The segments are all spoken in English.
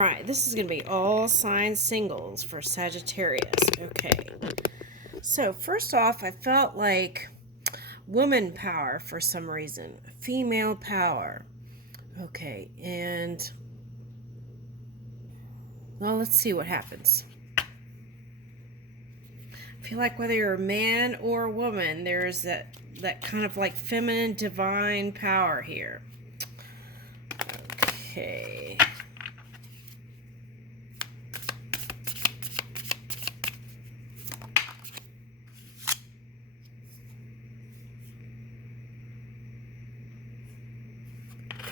Alright, this is going to be all sign singles for Sagittarius. Okay. So, first off, I felt like woman power for some reason. Female power. Okay, and well, let's see what happens. I feel like whether you're a man or a woman, there's that kind of like feminine divine power here. Okay.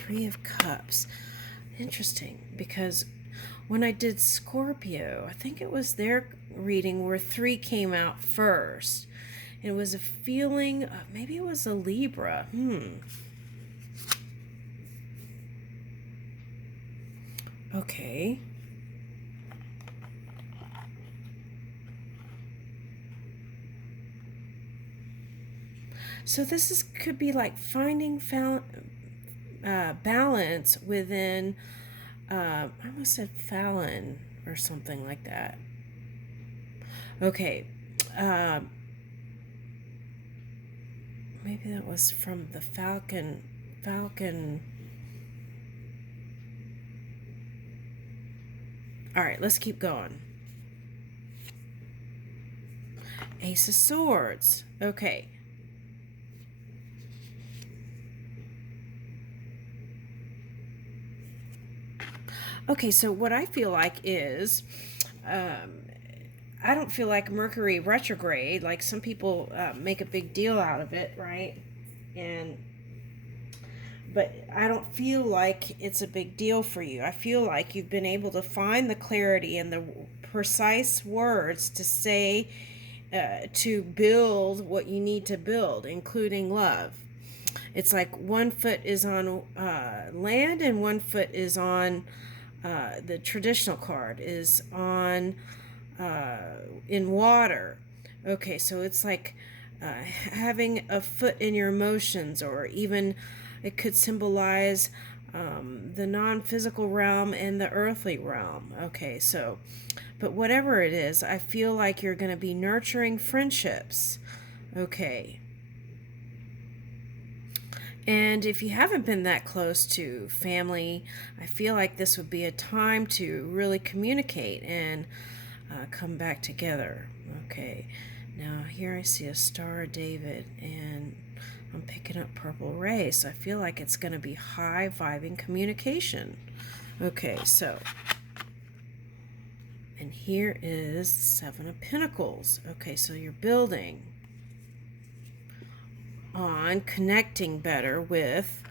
Three of Cups. Interesting, because when I did Scorpio, I think it was their reading where 3 came out first. It was a feeling of, maybe it was a Libra. Okay. So this could be like finding balance within, I almost said Fallon or something like that. Okay. Maybe that was from the Falcon. All right, let's keep going. Ace of Swords. Okay. Okay, so what I feel like is, I don't feel like Mercury retrograde, like some people make a big deal out of it, right? But I don't feel like it's a big deal for you. I feel like you've been able to find the clarity and the precise words to say, to build what you need to build, including love. It's like one foot is on land and one foot is on, the traditional card is on in water. Okay, so it's like having a foot in your emotions, or even it could symbolize the non-physical realm and the earthly realm. Okay, so, but whatever it is, I feel like you're going to be nurturing friendships. Okay. And if you haven't been that close to family, I feel like this would be a time to really communicate and come back together. Okay, now here I see a Star of David, and I'm picking up purple rays, so I feel like it's going to be high vibing communication. Okay, so, and here is Seven of Pentacles. Okay, so you're building on connecting better with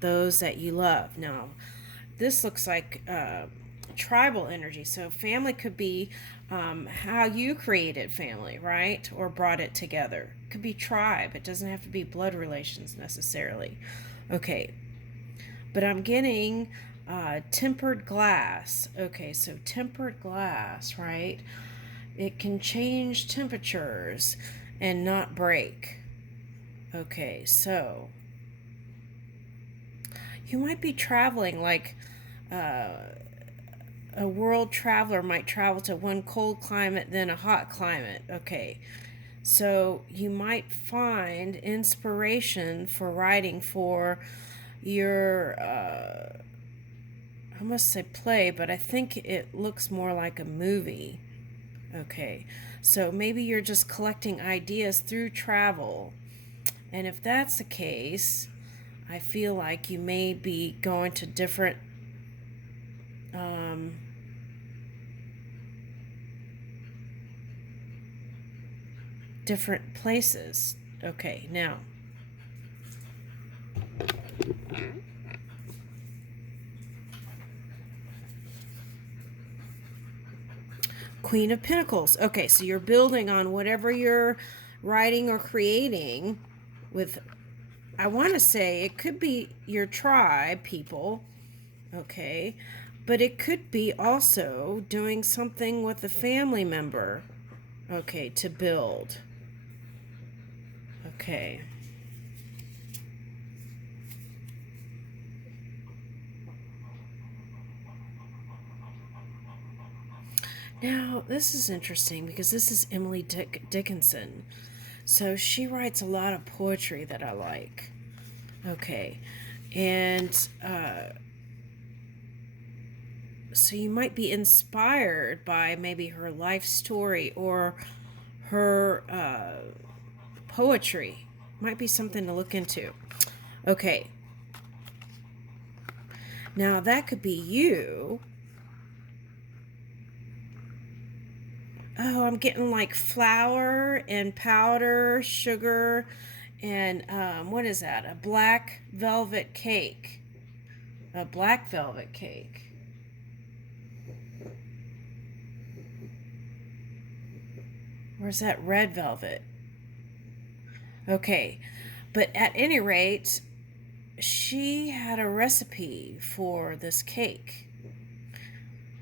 those that you love. Now, this looks like tribal energy. So family could be how you created family, right? Or brought it together. It could be tribe. It doesn't have to be blood relations necessarily. Okay. But I'm getting tempered glass. Okay, so tempered glass, right? It can change temperatures and not break. Okay, so you might be traveling like a world traveler might travel to one cold climate, then a hot climate. Okay, so you might find inspiration for writing for your, I must say play, but I think it looks more like a movie. Okay, so maybe you're just collecting ideas through travel. And if that's the case, I feel like you may be going to different different places. Okay, now Queen of Pentacles. Okay, so you're building on whatever you're writing or creating with, I want to say it could be your tribe people. Okay, but it could be also doing something with a family member. Okay, to build. Okay. Now, this is interesting because this is Emily Dickinson. So she writes a lot of poetry that I like. Okay. And so you might be inspired by maybe her life story or her poetry. Might be something to look into. Okay. Now that could be you. Oh, I'm getting like flour and powder, sugar, and what is that? A black velvet cake. A black velvet cake. Or is that red velvet? Okay, but at any rate, she had a recipe for this cake.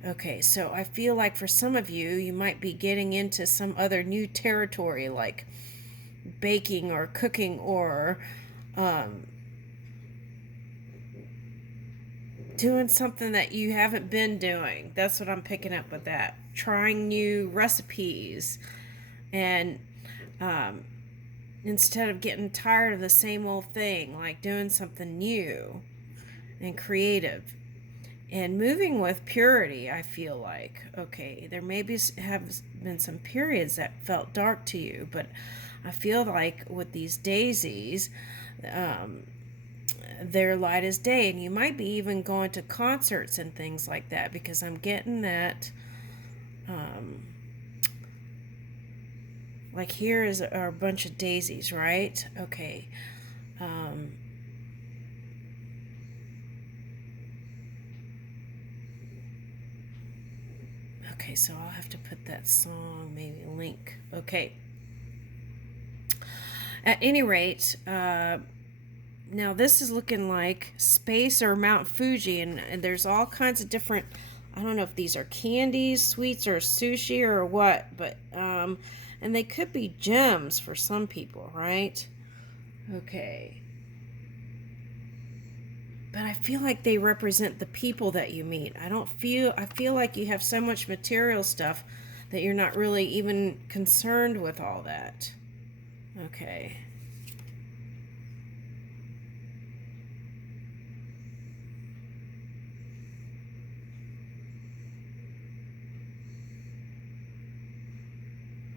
Okay, so I feel like for some of you, you might be getting into some other new territory like baking or cooking or doing something that you haven't been doing. That's what I'm picking up with that. Trying new recipes and instead of getting tired of the same old thing, like doing something new and creative. And moving with purity, I feel like. Okay, there maybe have been some periods that felt dark to you, but I feel like with these daisies, their light is day. And you might be even going to concerts and things like that because I'm getting that. Like here is a bunch of daisies, right? Okay. Okay, so I'll have to put that song, maybe link. Okay. At any rate, now this is looking like space or Mount Fuji, and there's all kinds of different, I don't know if these are candies, sweets, or sushi or what, but, and they could be gems for some people, right? Okay. But I feel like they represent the people that you meet. I feel like you have so much material stuff that you're not really even concerned with all that. Okay.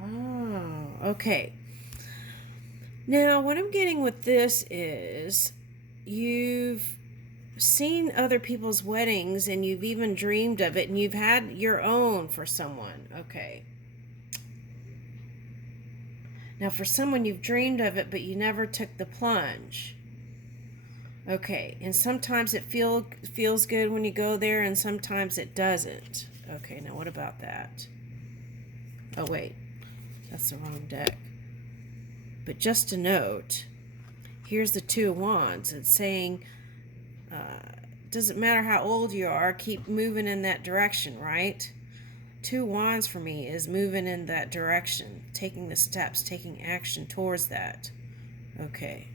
Oh, okay. Now, what I'm getting with this is you've seen other people's weddings and you've even dreamed of it and you've had your own for someone. Okay. Now, for someone, you've dreamed of it, but you never took the plunge. Okay. And sometimes it feels good when you go there, and sometimes it doesn't. Okay. Now, what about that? Oh, wait. That's the wrong deck. But just a note, here's the Two of Wands. It's saying, doesn't matter how old you are, keep moving in that direction, right? Two Wands for me is moving in that direction, taking the steps, taking action towards that. Okay.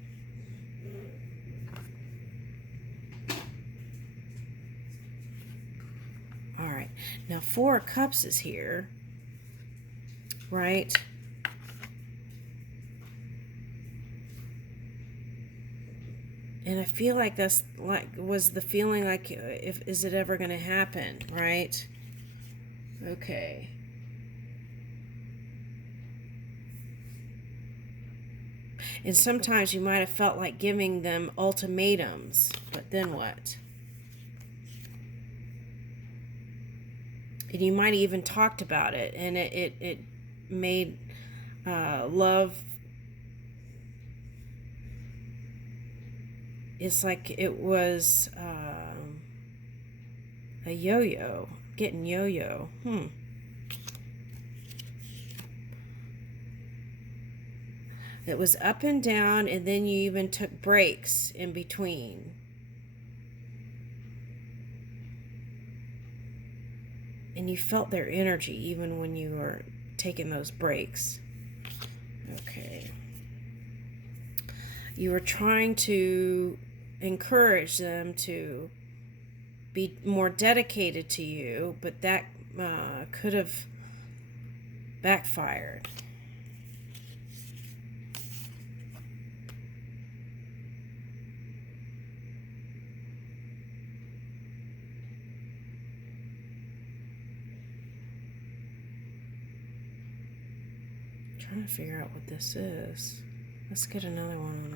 All right. Now, Four of Cups is here, right? And I feel like that's like was the feeling like if is it ever going to happen, right? Okay. And sometimes you might have felt like giving them ultimatums, but then what? And you might have even talked about it, and it made love. It's like it was a yo-yo, getting yo-yo. It was up and down, and then you even took breaks in between. And you felt their energy even when you were taking those breaks. Okay. You were trying to encourage them to be more dedicated to you, but that could have backfired. Trying to figure out what this is. Let's get another one on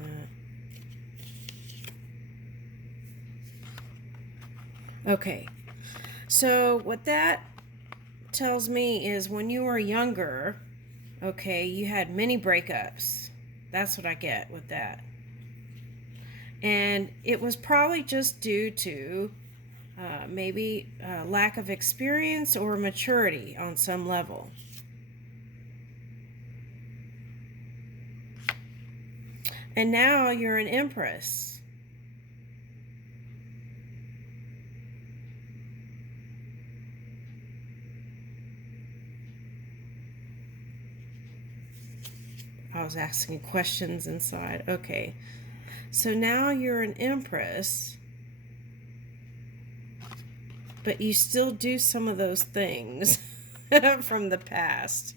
that. Okay, so what that tells me is when you were younger, okay, you had many breakups. That's what I get with that. And it was probably just due to maybe lack of experience or maturity on some level. And now you're an Empress. I was asking questions inside. Okay. So now you're an Empress, but you still do some of those things from the past.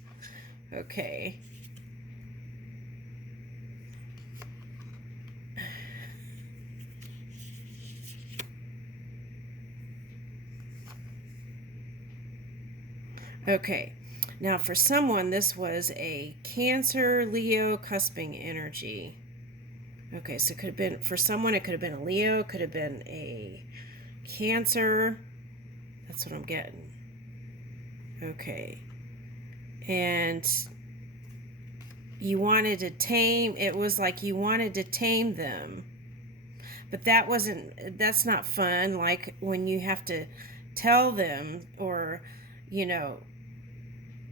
Okay. Okay. Now for someone, this was a Cancer, Leo, cusping energy. Okay, so it could have been, for someone, it could have been a Leo, could have been a Cancer. That's what I'm getting. Okay. And you wanted to tame, it was like you wanted to tame them. But that's not fun, like when you have to tell them or,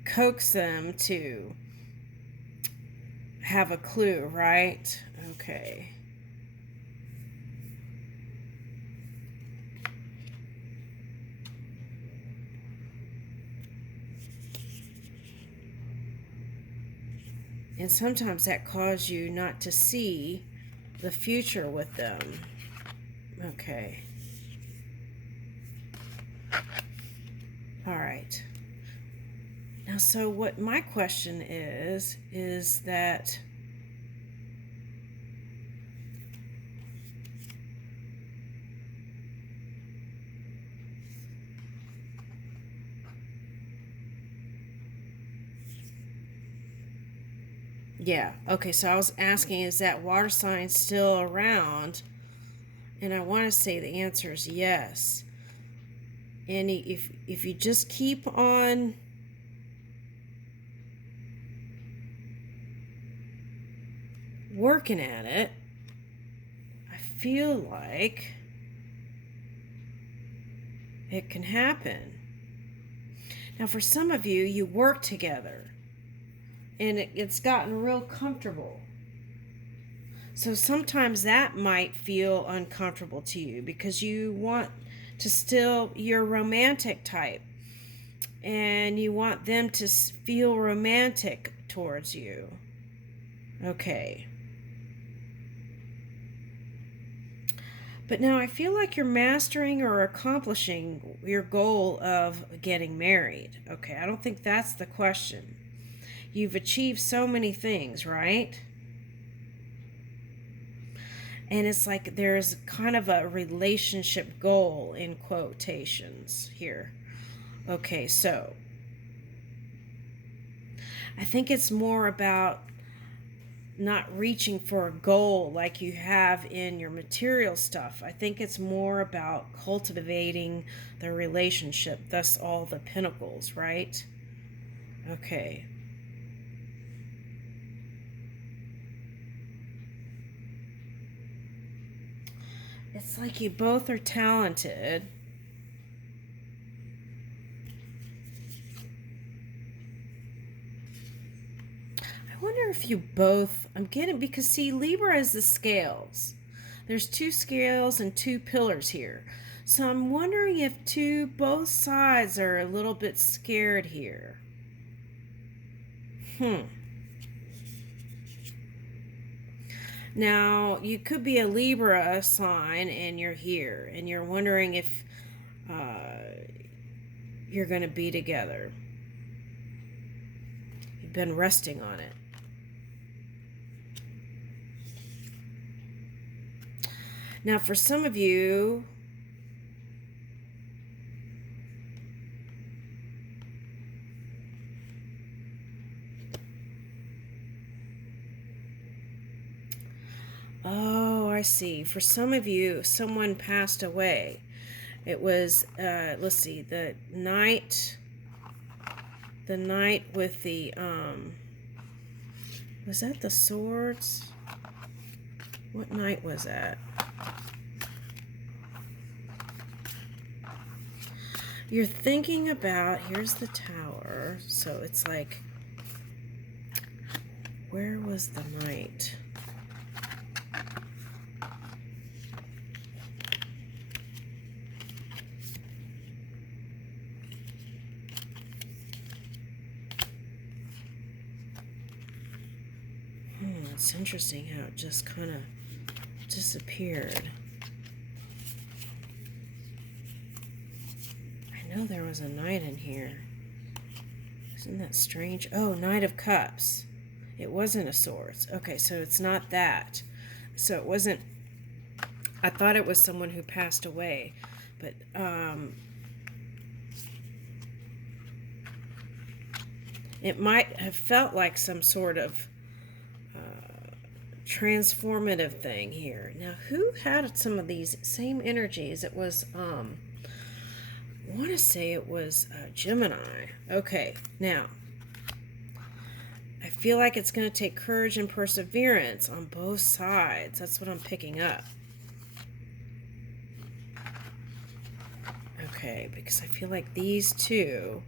coax them to have a clue, right? Okay. And sometimes that causes you not to see the future with them. Okay. All right. Now, so what my question is that yeah, okay, so I was asking, is that water sign still around? And I want to say the answer is yes. And if you just keep on working at it, I feel like it can happen. Now, for some of you, you work together and it's gotten real comfortable. So sometimes that might feel uncomfortable to you because you want to still, you're a romantic type and you want them to feel romantic towards you. Okay. But now I feel like you're mastering or accomplishing your goal of getting married. Okay, I don't think that's the question. You've achieved so many things, right? And it's like there's kind of a relationship goal in quotations here. Okay, so I think it's more about not reaching for a goal like you have in your material stuff. I think it's more about cultivating the relationship, thus all the pentacles, right? Okay. It's like you both are talented. I wonder if you both, I'm getting, because see, Libra is the scales. There's two scales and two pillars here. So I'm wondering if both sides are a little bit scared here. Now, you could be a Libra sign and you're here and you're wondering if you're going to be together. you've been resting on it. Now, for some of you, oh, I see. For some of you, someone passed away. It was, let's see, the night with the, was that the swords? What night was that? You're thinking about, here's the tower, so it's like, where was the night? It's interesting how it just kind of disappeared. I know there was a knight in here. Isn't that strange? Oh, Knight of Cups. It wasn't a swords. Okay, so it's not that. So it wasn't... I thought it was someone who passed away. But, it might have felt like some sort of transformative thing here. Now, who had some of these same energies? It was, I want to say it was Gemini. Okay, now, I feel like it's going to take courage and perseverance on both sides. That's what I'm picking up. Okay, because I feel like these two...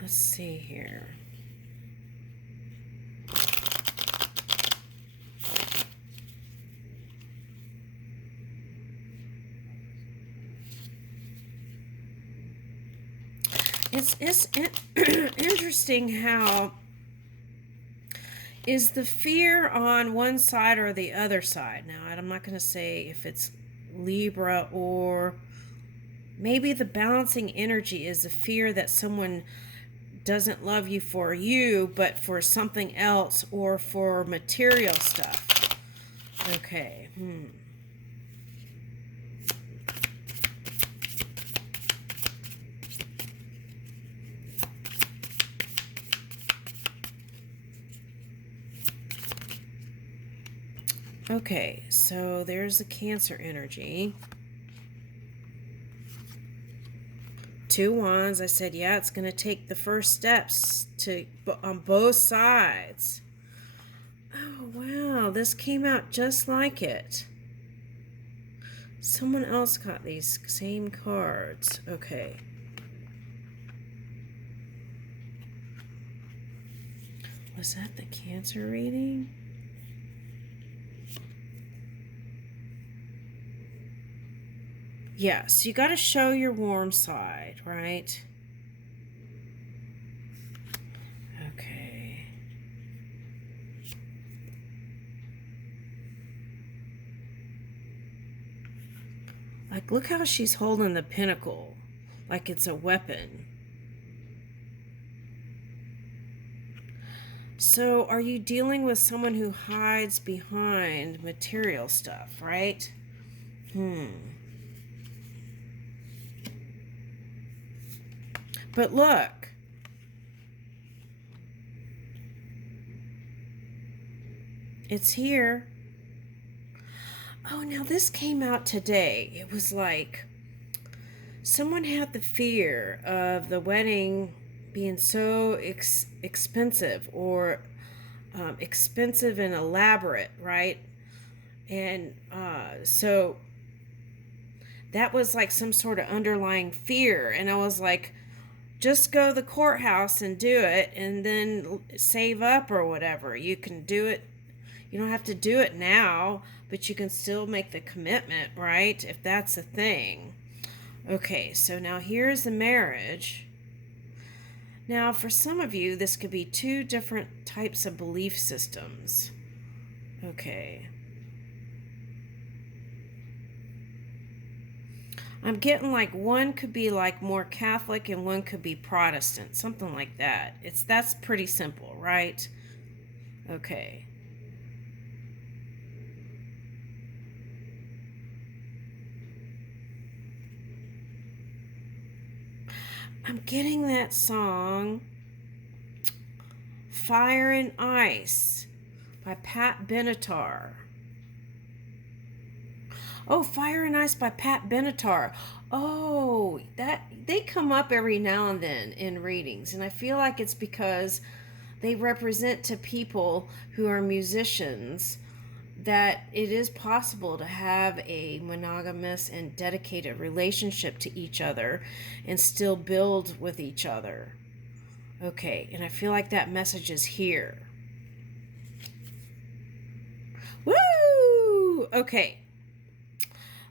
Let's see here. It's interesting how is the fear on one side or the other side. Now, I'm not going to say if it's Libra or maybe the balancing energy is the fear that someone doesn't love you for you, but for something else or for material stuff. Okay. Okay, so there's the Cancer energy. 2 wands. I said, yeah, it's going to take the first steps on both sides. Oh, wow. This came out just like it. Someone else got these same cards. Okay. Was that the Cancer reading? Yeah, so you got to show your warm side, right? Okay. Like, look how she's holding the pentacle, like it's a weapon. So, are you dealing with someone who hides behind material stuff, right? But look, it's here. Oh, now this came out today. It was like someone had the fear of the wedding being so expensive or expensive and elaborate, right? And so that was like some sort of underlying fear. And I was like, just go to the courthouse and do it and then save up or whatever. You can do it. You don't have to do it now, but you can still make the commitment, right? If that's a thing. Okay, so now here's the marriage. Now, for some of you, this could be 2 different types of belief systems. Okay. I'm getting like one could be like more Catholic and one could be Protestant, something like that. That's pretty simple, right? Okay. I'm getting that song Fire and Ice by Pat Benatar. Oh, Fire and Ice by Pat Benatar. Oh, that they come up every now and then in readings, and I feel like it's because they represent to people who are musicians that it is possible to have a monogamous and dedicated relationship to each other and still build with each other. Okay, and I feel like that message is here. Woo! Okay.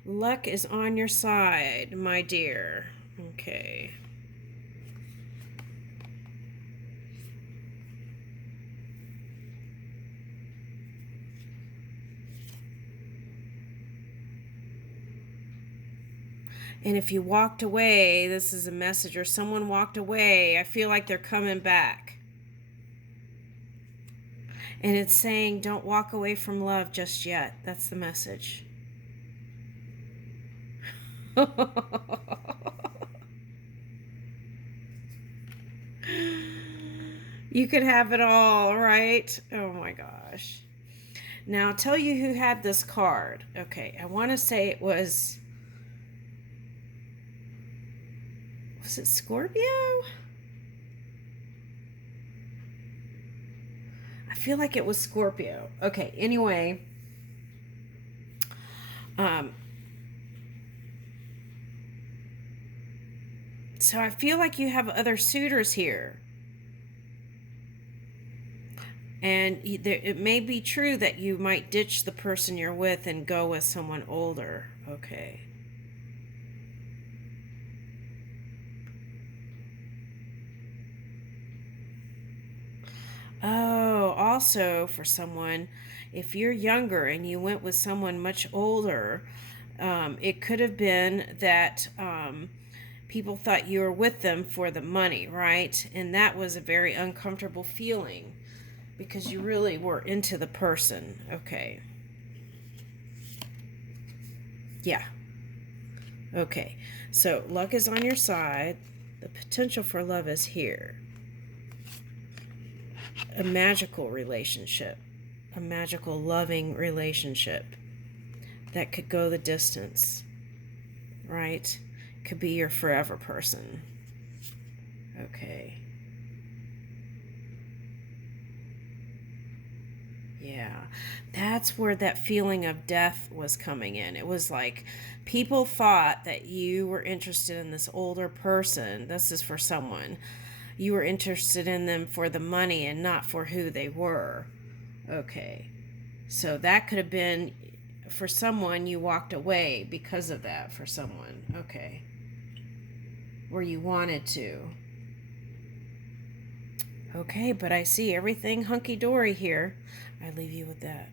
Luck is on your side, my dear. Okay. And if you walked away, this is a message, or someone walked away, I feel like they're coming back. And it's saying, don't walk away from love just yet. That's the message. You could have it all, right? Oh my gosh. Now, I'll tell you who had this card. Okay, I want to say it was it Scorpio? I feel like it was Scorpio. Okay, anyway. So I feel like you have other suitors here. And it may be true that you might ditch the person you're with and go with someone older. Okay. Oh, also for someone, if you're younger and you went with someone much older, it could have been that people thought you were with them for the money, right? And that was a very uncomfortable feeling because you really were into the person. Okay. Yeah. Okay. So luck is on your side. The potential for love is here. A magical relationship, a magical loving relationship that could go the distance, right? Could be your forever person. Okay. Yeah, that's where that feeling of death was coming in. It was like people thought that you were interested in this older person. This is for someone. You were interested in them for the money and not for who they were. Okay. So that could have been for someone you walked away because of that for someone. Okay. Or you wanted to. Okay, but I see everything hunky-dory here. I leave you with that.